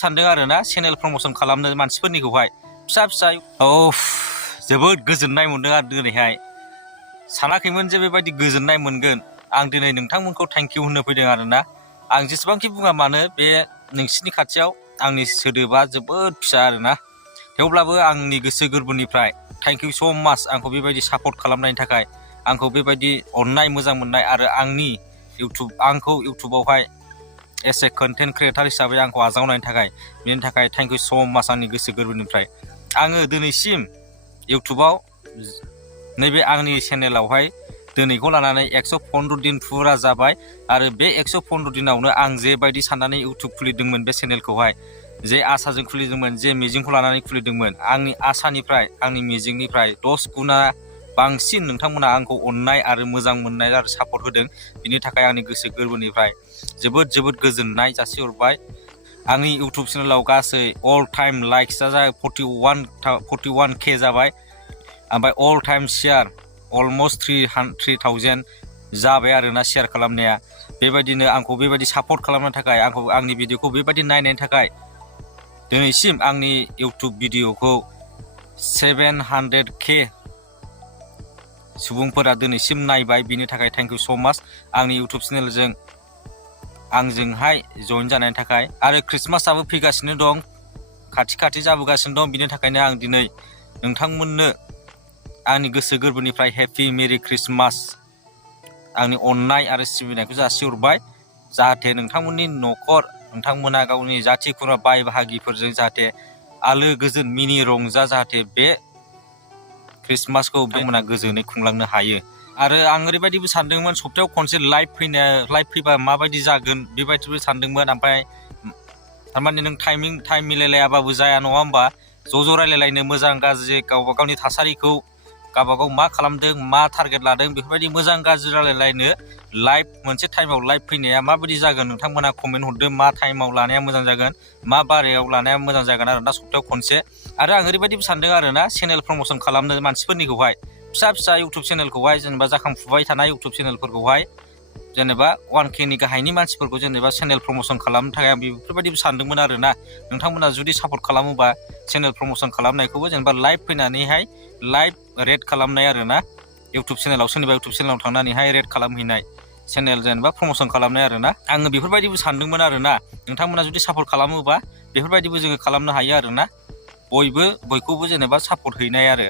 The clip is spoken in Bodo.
सानदों आरोना चेनेल प्रमोसन खालामनो मानसिफोरनिखौहाय फिसा फिसा जोबोद गोजोननाय मोनदों आरो दिनैहाय सानाखैमोन जे बेबायदि गोजोननाय मोनगोन आं दिनै नोंथांमोनखौ थेंक इउ होननो फैदों आरोना आं जेसेबांखि बुङा मानो बे नोंसिनि खाथियाव आंनि सोदोबा जोबोद फिसा आरोना थेवब्लाबो आंनि गोसो गोरबोनिफ्राय थेंक इउ स' माच आंखौ बेबायदि सापर्ट खालामनायनि थाखाय आंखौ बेबायदि अननाय मोजां मोननाय आरो आंखौ इउटुबावहाय एस ए कन्टेन्ट क्रियेटार हिसाबै आंखौ आजावनायनि थाखाय बेनि थाखाय थेंक इउ स' माच आंनि गोसो गोरबोनिफ्राय आङो दिनैसिम इउटुबाव नैबे आंनि चेनेलावहाय दिनैखौ लानानै 115 दिन फुरा जाबाय आरो बे 115 दिनावनो आं जेबायदि साननानै इउटुब खुलिदोंमोन बे चेनेलखौहाय जे आसाजों खुलिदोंमोन जे मिजिंखौ लानानै खुलिदोंमोन आंनि आसानिफ्राय आंनि मिजिंनिफ्राय 10 गुना बांसिन नोंथांमोना आंखौ अननाय आरो मोजां मोननाय आरो सापर्ट होदों बिनि थाखाय आंनि गोसो गोरबोनिफ्राय जोबोद गोजोननाय जासिहरबाय आंनि इउटुब चेनेलाव गासै अल टाइम लाइक्सआ 41K जाबाय ओमफ्राय अल टाइम शेयार अलमस्ट 3000 जाबाय आरोना शेयार खालामनाया बेबायदिनो आंखौ बेबायदि सापर्ट खालामनो थाखाय आंखौ आंनि भिडिअखौ बेबायदि नायनायनि थाखाय दिनैसिम आंनि इउटुब भिडिअखौ 700K सुबुंफोरा दिनैसिम नायबाय बिनि थाखाय थेंक इउ स' माच आंनि इउटुब चेनेलजों आंजोंहाय जइन जानायनि थाखाय आरो ख्रिस्टमासआबो फैगासिनो दं खाथि जाबोगासिनो दं बिनि थाखायनो आं दिनै नोंथांमोननो आंनि गोसो गोरबोनिफ्राय हेपि मेरि ख्रिस्टमास आंनि अननाय आरो सिबिनायखौ जासिहरबाय जाहाथे नोंथांमोननि न'खर नोंथांमोना गावनि जाथि खुरमा बाय बाहागिफोरजों जाहाथे आलो गोजोन मिनि रंजा जाहाथे बे ख्रिस्टमासखौ बिथांमोना गोजोनै खुंलांनो हायो आरो आं ओरैबायदिबो सानदोंमोन सप्तायाव खनसे लाइभ फैबा माबायदि जागोन बेबायदिबो सानदोंमोन ओमफ्राय थारमाने नों टाइम मिलायलायाबाबो जाया नङा होमबा ज' रायलायलायनो मोजां गाज्रि गावबा गावनि थासारिखौ गावबागाव मा खालामदों मा टारगेट लादों बेफोरबायदि मोजां गाज्रि रायलायलायनो लाइभ मोनसे टाइमाव लाइभ फैनाया माबायदि जागोन नोंथांमोना कमेन्ट हरदो मा टाइमाव लानाया मोजां जागोन मा बारायाव लानाया मोजां जागोन आरो दा सप्तायाव खनसे आरो आं ओरैबायदिबो सानदों आरोना चेनेल प्रमोसन खालामनो मानसिफोरनिखौहाय फिसा इउटुब चेनेलखौहाय जेनेबा जाखांफुबाय थानाय इउटुब चेनेलफोरखौहाय जेनेबा 1K नि गाहायनि मानसिफोरखौ जेनेबा चेनेल प्रमोसन खालामनो थाखाय आं बेफोरबायदिबो सानदोंमोन आरोना नोंथांमोना जुदि सापर्ट खालामोबा चेनेल प्रमोसन खालामनायखौबो जेनेबा लाइभ फैनानैहाय लाइभ रेड खालामनाय आरोना इउटुब चेनेलाव सोरनिबा इउटुब चेनेलाव थांनानैहाय रेड खालामहैनाय चेनेल जेनेबा प्रमोसन खालामनाय आरोना आङो बेफोरबायदिबो सानदोंमोन आरोना नोंथांमोना जुदि सापर्ट खालामोबा बेफोरबायदिबो जोङो खालामनो हायो आरोना बयखौबो जेनेबा सापर्ट हैनाय आरो